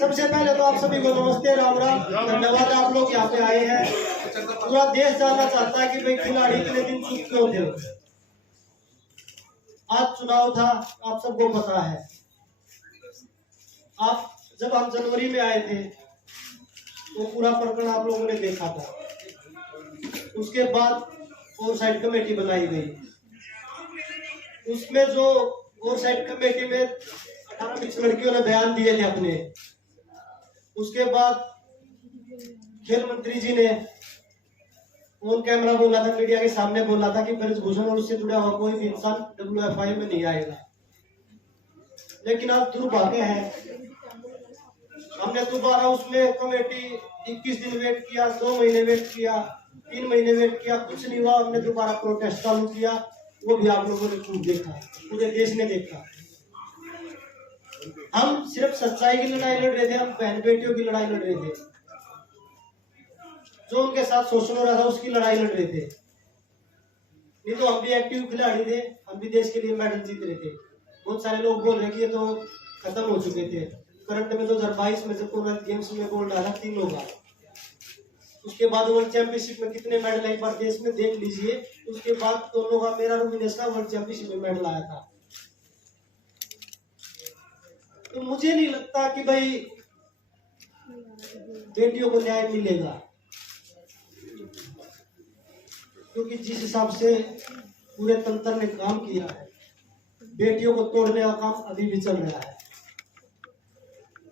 सबसे पहले तो आप सभी को नमस्ते, राम राम, धन्यवाद आप लोग यहाँ पे आए हैं। पूरा देश जानना चाहता है कि भाई खिलाड़ी इतने दिन चुप क्यों थे। आज चुनाव था, आप सबको पता है। आप जब हम जनवरी में आए थे तो पूरा प्रकरण आप लोगों ने देखा था। उसके बाद ओवरसाइट कमेटी बनाई गई। उसमें जो ओवरसाइट कमेटी में 18-20 लड़कियों ने बयान दिए थे अपने। उसके बाद खेल मंत्री जी ने ऑन कैमरा बोला था, मीडिया के सामने बोला था कि ब्रजभूषण और उससे जुड़ा हुआ कोई भी इंसान WFI में नहीं आएगा। लेकिन आज दुर्भाग्य है, हमने दोबारा उसमें कमेटी 21 दिन वेट किया, 2 महीने वेट किया, 3 महीने वेट किया, कुछ नहीं हुआ। हमने दोबारा प्रोटेस्ट चालू किया, वो भी आप लोगों ने खूब देखा, पूरे देश ने देखा। हम सिर्फ सच्चाई की लड़ाई लड़ रहे थे, हम बहन बेटियों की लड़ाई लड़ रहे थे। जो उनके साथ शोषण हो रहा था उसकी लड़ाई लड़ रहे थे। नहीं तो हम भी एक्टिव खिलाड़ी थे, हम भी देश के लिए मेडल जीत रहे थे। बहुत सारे लोग बोल रहे कि ये तो खत्म हो चुके थे। करंट में 2022 में जब कॉमनवेल्थ गेम्स में गोल्ड आया 3 लोग आए। उसके बाद वर्ल्ड चैंपियनशिप में कितने मेडल एक बार देश में देख लीजिए। उसके बाद 2 लोग, मेरा रुबिनेश का वर्ल्ड चैंपियनशिप में मेडल आया था। तो मुझे नहीं लगता कि भाई बेटियों को न्याय मिलेगा, क्योंकि जिस हिसाब से पूरे तंत्र ने काम किया है, बेटियों को तोड़ने का काम अभी भी चल रहा है।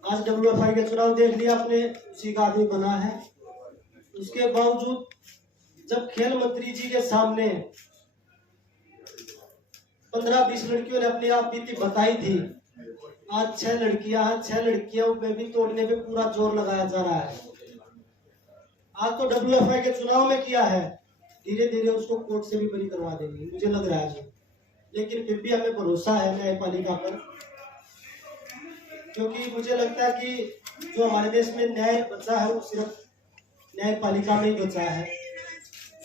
आज WFI के चुनाव देख लिया आपने, उसी का आदमी बना है। उसके बावजूद जब खेल मंत्री जी के सामने 15-20 लड़कियों ने अपनी आप बीती बताई थी, आज 6 लड़कियां में भी तोड़ने पे पूरा जोर लगाया जा रहा है। आज तो WFI के चुनाव में किया है, धीरे धीरे उसको कोर्ट से भी बरी करवा देंगे, मुझे लग रहा है जो। लेकिन फिर भी हमें भरोसा है न्यायपालिका पर, क्योंकि मुझे लगता है कि जो हमारे देश में न्याय बचा है वो सिर्फ न्यायपालिका में ही बचा है।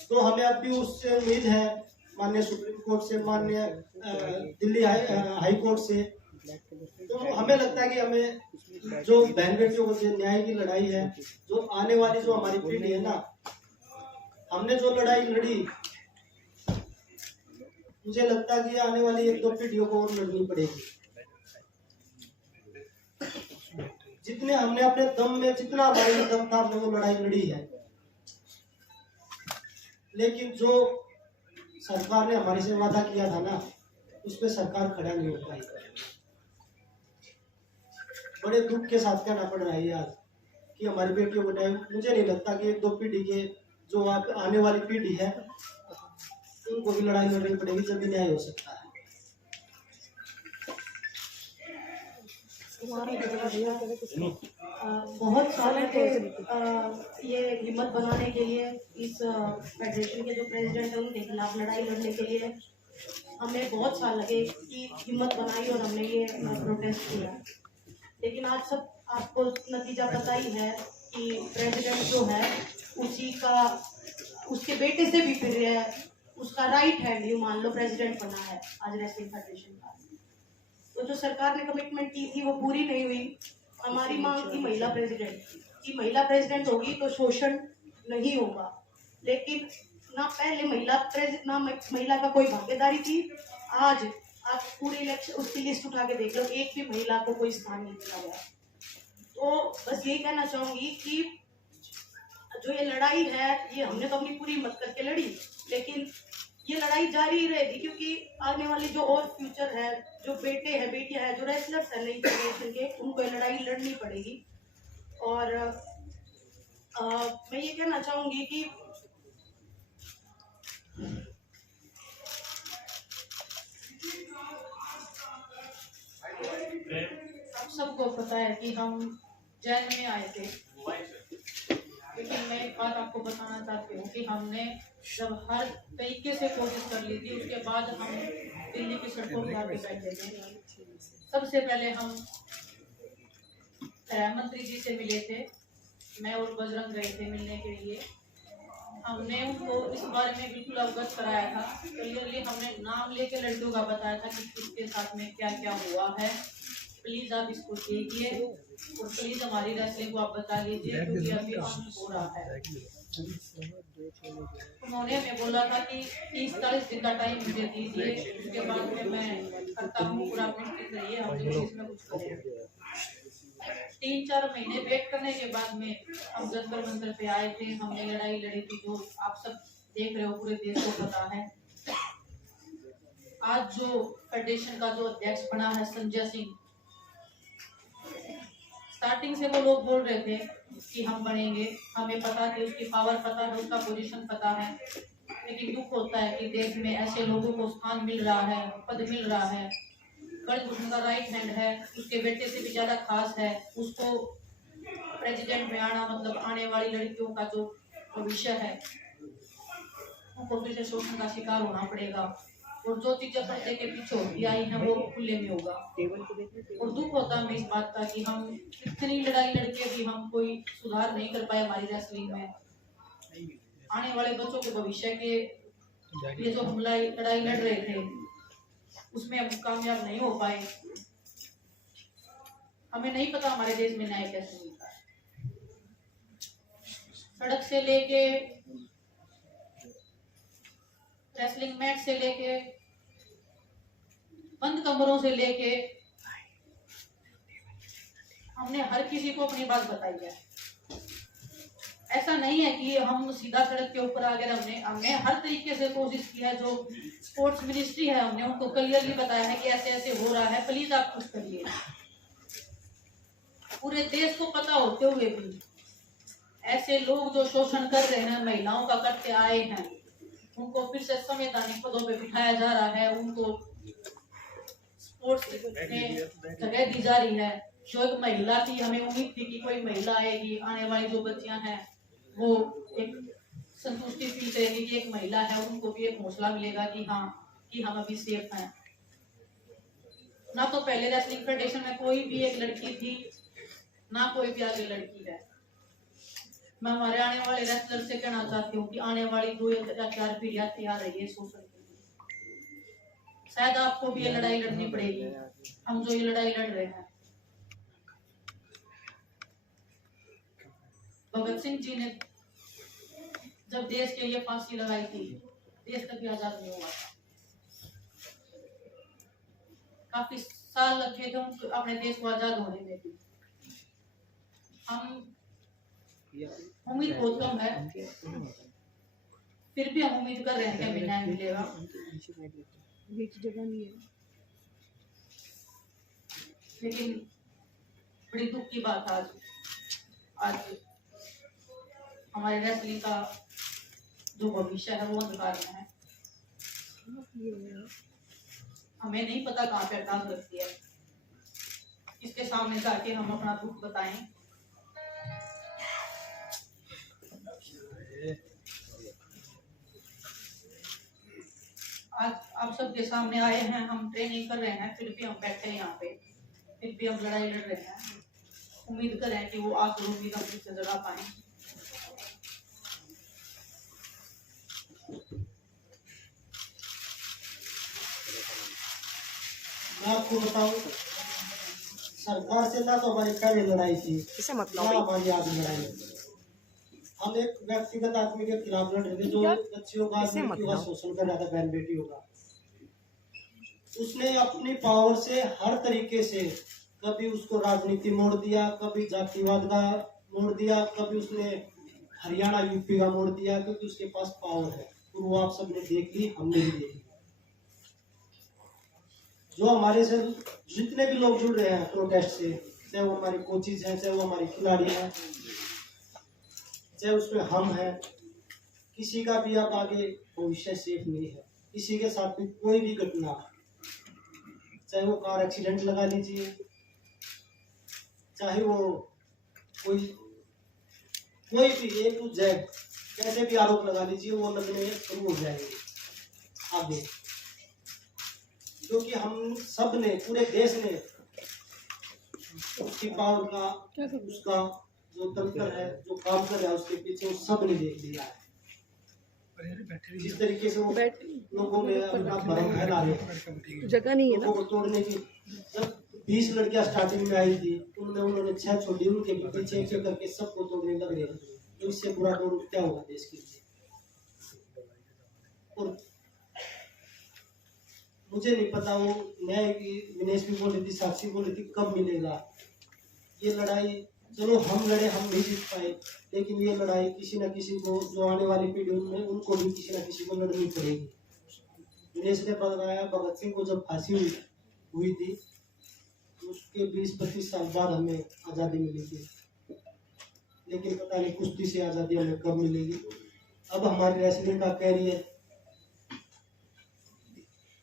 तो हमें अब भी उससे उम्मीद है, माननीय सुप्रीम कोर्ट से, माननीय दिल्ली हाई कोर्ट से। तो हमें लगता है कि हमें जो बहन बेटियों को जो न्याय की लड़ाई है, जो आने वाली जो हमारी पीढ़ी है ना, हमने जो लड़ाई लड़ी, मुझे लगता है कि आने वाली 1-2 पीढ़ियों को और लड़नी पड़ेगी। जितने हमने अपने दम में, जितना हमारे में दम था, हमने वो लड़ाई लड़ी है। लेकिन जो सरकार ने हमारे से वादा किया था ना, उस पर सरकार खड़ा नहीं हो पाई। बड़े दुख के साथ कहना पड़ रहा है आज कि हमारी बेटियों को न्याय, मुझे नहीं लगता कि 1-2 पीढ़ी के जो आने वाली पीढ़ी है उनको भी लड़ाई लड़नी पड़ेगी, जब भी न्याय हो सकता है। बहुत सालों के ये हिम्मत बनाने के लिए इस फेडरेशन के जो प्रेसिडेंट है उनके खिलाफ लड़ाई लड़ने के लिए हमें बहुत साल लगे कि हिम्मत बनाई और हमने ये प्रोटेस्ट किया। लेकिन आज सब आपको नतीजा पता ही है कि प्रेसिडेंट जो है उसके बेटे से भी फिर उसका राइट हैंड ही मान लो प्रेसिडेंट बना है आज रेसलिंग फेडरेशन का। तो जो सरकार ने कमिटमेंट की थी वो पूरी नहीं हुई। हमारी मांग थी महिला प्रेसिडेंट की, महिला प्रेसिडेंट होगी तो शोषण नहीं होगा। लेकिन ना पहले महिला का कोई भागीदारी थी। आज आप पूरे इलेक्शन उसकी लिस्ट उठा के देख लो, एक भी महिला को कोई स्थान नहीं दिया गया। तो बस यही कहना चाहूंगी कि जो ये लड़ाई है, ये हमने तो अपनी पूरी हिम्मत करके लड़ी, लेकिन ये लड़ाई जारी ही रहेगी, क्योंकि आने वाली जो और फ्यूचर है, जो बेटे हैं, बेटियां हैं, जो रेसलर्स हैं नई जनरेशन के, उनको ये लड़ाई लड़नी पड़ेगी। और मैं ये कहना चाहूंगी कि आप सबको पता है कि हम जैन में आए थे, लेकिन मैं एक बात आपको बताना चाहती हूँ कि हमने जब हर तरीके से कोशिश कर ली थी, उसके बाद हम दिल्ली की सड़कों पर आके बैठे थे। सबसे पहले हम मंत्री जी से मिले थे, मैं और बजरंग गए थे मिलने के लिए। हमने उनको इस बारे में बिल्कुल अवगत कराया था। क्लियरली हमने नाम लेके लड़कियों का बताया था कि किसके साथ में क्या क्या हुआ है, प्लीज आप इसको देखिए और प्लीज हमारी रेसलिंग को आप बता लीजिए, क्योंकि अभी अंत हो रहा है। उन्होंने हमें बोला था कि 30-40 दिन का टाइम मुझे दीजिए, उसके बाद में मैं करता हूँ पूरा निश्चित रहिए, हम जरूर इसमें कुछ करेंगे। 3-4 महीने वेट करने के बाद में हम जंतर मंतर पे आए थे, हमने लड़ाई लड़ी थी, जो आप सब देख रहे हो, पूरे देश को पता है। आज जो फेडरेशन का जो अध्यक्ष बना है संजय सिंह, स्टार्टिंग से वो लोग बोल रहे थे कि हम बनेंगे, हमें पता थी, उसकी पावर पता है, उसका पोजीशन पता है, लेकिन दुख होता है कि देश में ऐसे लोगों को स्थान मिल रहा है, पद मिल रहा है, कल उनका राइट हैंड है, उसके बेटे से भी ज्यादा खास है, उसको प्रेसिडेंट में आना मतलब आने वाली लड़कियों का जो भविष्य है उनको फिर से शोषण का शिकार होना पड़ेगा, और जो चीजें पर्दे के पीछे होती आई हैं वो खुले में होगा। और दुख होता है हमें इस बात का कि हम कितनी लड़ाई लड़के भी हम कोई सुधार नहीं कर पाए हमारी रेसलिंग में। आने वाले बच्चों के भविष्य के ये जो हम लड़ाई लड़ रहे थे उसमें हम कामयाब नहीं हो पाए। हमें नहीं पता हमारे देश में न्याय कैसे मिलता है। सड़क से लेके रेसलिंग मैच से लेके बंद कमरों से लेके हमने हर किसी को अपनी बात बताई है। ऐसा नहीं है कि हम सीधा सड़क के ऊपर आ गए, हमने हर तरीके से कोशिश की है। जो स्पोर्ट्स मिनिस्ट्री है हमने उनको क्लियरली बताया है कि ऐसे ऐसे हो रहा है, प्लीज आप कुछ करिए। पूरे देश को पता होते हुए भी ऐसे लोग जो शोषण कर रहे हैं, महिलाओं का करते आए हैं, उनको फिर से संवैधानिक पदों पे बिठाया जा रहा है, उनको स्पोर्ट्स में जगह दी जा रही है। जो एक महिला थी, हमें उम्मीद थी कि कोई महिला आएगी, आने वाली जो बच्चियां हैं वो एक संतुष्टि फील करेंगी कि एक महिला है, उनको भी एक हौसला मिलेगा कि हाँ कि हम अभी सेफ हैं। ना तो पहले रेसलिंग फेडरेशन में कोई भी एक लड़की थी, ना कोई भी आगे लड़की है। मैं हमारे आने वाले रेसलर से कहना चाहती हूँ कि आने वाली 2 या 4 पीढ़ियां तैयार रहिए शोषण के लिए। शायद आपको भी ये लड़ाई लड़नी पड़ेगी, हम जो ये लड़ाई लड़ रहे हैं। भगत सिंह जी ने जब देश के लिए फांसी लगाई थी, देश कभी आजाद नहीं हुआ था। काफी साल लगे थे अपने देश को आजाद होने में भी। हम उम्मीद बहुत कम है, फिर भी हम उम्मीद कर रहे हैं कि हमें न्याय मिलेगा। लेकिन बड़ी दुख की बात आज हमारे रेसलिंग का जो भविष्य है वो अंधकार में है। हमें नहीं पता कहाँ पे अटकाव रखती है। इसके सामने जाके हम अपना दुख बताएं। आज आप सबके सामने आए हैं, हम ट्रेनिंग कर रहे हैं, फिर भी हम बैठे हैं यहाँ पे, फिर भी हम लड़ाई लड़ रहे हैं। उम्मीद करें कि वो आंसू उम्मीद हम से जगा पाए। मैं आपको बताऊं, सरकार से ना तो हमारी पहले लड़ाई थी, ना हमारी आज लड़ाई। हम एक व्यक्तिगत आदमी के खिलाफ लड़ रहे थे, जो बच्चियों का शोषण कर रहा था, बहन बेटियों का। उसने अपनी पावर से हर तरीके से कभी उसको राजनीति मोड़ दिया, कभी जातिवाद का मोड़ दिया, कभी उसने हरियाणा यूपी का मोड़ दिया, क्योंकि उसके पास पावर है। और वो आप सबने देख ली, हमने भी देखी। जो हमारे से जितने भी लोग जुड़ रहे हैं प्रोटेस्ट से, चाहे वो हमारे कोचिज हैं, चाहे वो हमारे खिलाड़ी हैं, चाहे उसमें हम हैं, किसी का भी अब आगे भविष्य सेफ नहीं है। किसी के साथ भी कोई भी घटना, चाहे वो कार एक्सीडेंट लगा लीजिए, चाहे वो कोई भी A to Z कैसे भी आरोप लगा लीजिए, वो लगने शुरू हो जाएंगे आगे। क्योंकि हम सब ने, पूरे देश ने उसकी पावर का, उसका जो तंत्र है, जो काम कर रहा है उसके पीछे, वो सब ने देख लिया है। जिस तरीके से वो लोगों में अपना भरम फैला रहे हैं, जगह नहीं है ना, लोगों को तोड़ने की। जब 20 लड़कियां स्टार्टिंग में आई थी, उनमें उन्होंने 6 छोड़ी, उनके पीछे एक करके सबको तोड़ने लग रहे थे। तो इससे बुरा दौर क्या होगा देश के लिए? और मुझे नहीं पता वो न्याय की विनेश भी बोल रही थी, साक्षी बोल रही थी, कब मिलेगा ये लड़ाई। चलो हम लड़े, हम नहीं जीत पाए, लेकिन ये लड़ाई किसी न किसी को, जो आने वाली पीढ़ी में, उनको भी किसी न किसी को लड़नी पड़ेगी। विनेश ने बताया भगत सिंह को जब फांसी हुई थी उसके 20-25 साल बाद हमें आज़ादी मिली थी, लेकिन पता नहीं कुश्ती से आज़ादी हमें कब मिलेगी। अब हमारे रेसलिंग का कैरियर,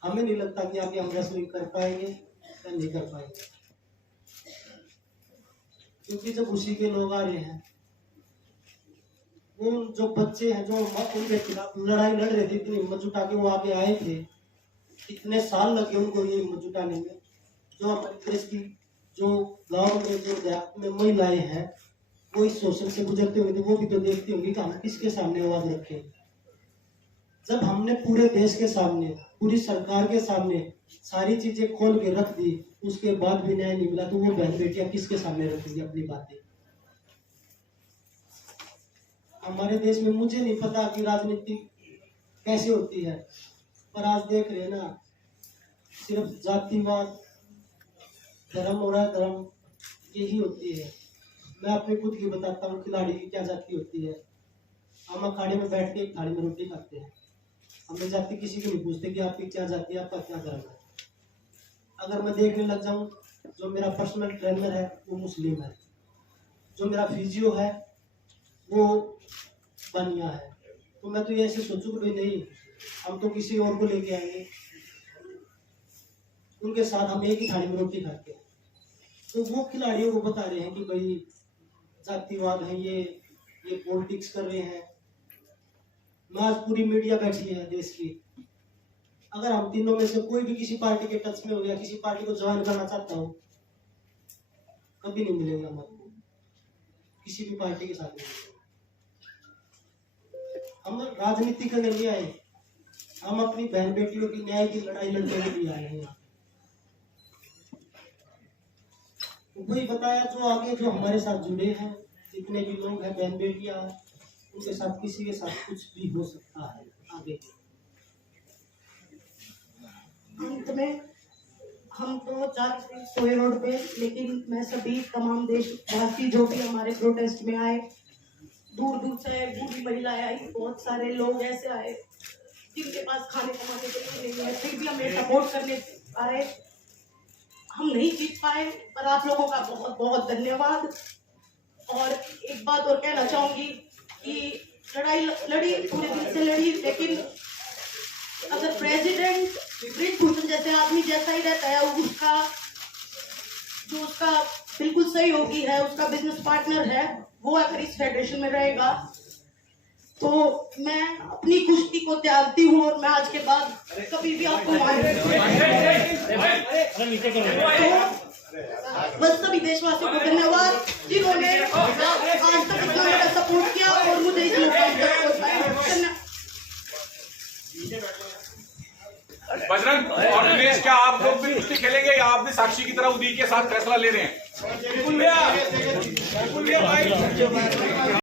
हमें नहीं लगता कि आगे हम रेसलिंग कर पाएंगे या नहीं कर पाएंगे, क्योंकि जब उसी के लोग आ रहे हैं, वो जो बच्चे हैं जो उनके खिलाफ लड़ाई लड़ रहे थे, इतनी हिम्मत जुटा के वो आगे आए थे, इतने साल लगे उनको ये हिम्मत जुटाने में। जो हमारे देश की जो गांव में, जो देहात में महिलाएं हैं, वो इस शोषण से गुजरते हुए थे, वो भी तो देखती होंगी कि हम किसके सामने आवाज रखें। जब हमने पूरे देश के सामने, पूरी सरकार के सामने सारी चीजें खोल के रख दी, उसके बाद भी न्याय नहीं मिला, तो वो बहन बेटियां किसके सामने रखेंगी अपनी बातें? हमारे देश में मुझे नहीं पता कि राजनीति कैसे होती है, पर आज देख रहे हैं ना, सिर्फ जातिवाद, धर्म हो रहा है, धर्म यही होती है। मैं अपनी खुद की बताता हूँ, खिलाड़ी की क्या जाति होती है। हम अखाड़े में बैठ के एक थाली में रोटी खाते हैं, हमें जाति किसी को नहीं पूछते कि आपकी क्या जाति है, आपका क्या धर्म है। अगर मैं देखने लग जाऊं, जो मेरा पर्सनल ट्रेनर है वो मुस्लिम है, जो मेरा फिजियो है वो बनिया है, तो मैं तो ये ऐसे सोचूं कि नहीं, हम तो किसी और को लेके आएंगे, उनके साथ हम एक ही थाली में रोटी खाते हैं। तो वो खिलाड़ियों को बता रहे हैं कि भाई जातिवाद है, ये पॉलिटिक्स कर रहे हैं। मैं आज पूरी मीडिया बैठी है देश की, अगर हम तीनों में से कोई भी किसी पार्टी के टच में हो गया, किसी पार्टी को ज्वाइन करना चाहता हो, कभी नहीं मिलेगा हमको, किसी भी पार्टी के साथ नहीं। हम राजनीति करने नहीं आए, हम अपनी बहन बेटियों की न्याय की लड़ाई लड़ने के लिए आए हैं। वही बताया, जो आगे जो हमारे साथ जुड़े हैं, जितने भी लोग हैं, बहन बेटियां, उनके साथ किसी के साथ कुछ भी हो सकता है आगे। अंत में हम तो जा रहे सोए रोड पे, लेकिन मैं सभी तमाम देशवासी जो भी हमारे प्रोटेस्ट में आए, दूर दूर से आए, बूढ़ी महिलाएं आई, बहुत सारे लोग ऐसे आए जिनके पास खाने कमाने के लिए नहीं है, फिर भी हमें सपोर्ट करने आए। हम नहीं जीत पाए, पर आप लोगों का बहुत बहुत धन्यवाद। और एक बात और कहना चाहूंगी कि लड़ाई लड़ी, पूरे दिल से लड़ी, लेकिन अगर प्रेसिडेंट ब्रिजभूषण जैसे आदमी जैसा ही रहता है, उसका बिल्कुल सही होगी है, उसका बिजनेस पार्टनर है, वो अगर इस फेडरेशन में रहेगा, तो मैं अपनी कुश्ती को त्यागती हूँ और मैं आज के बाद कभी भी आपको बस सभी देशवासियों को धन्यवाद जिन्होंने आज तक इतना मेरा सपोर्ट किया और मुझे इस बजरंग और दिनेश, क्या आप लोग भी कुश्ती खेलेंगे या आप भी साक्षी की तरह उदी के साथ फैसला ले रहे हैं?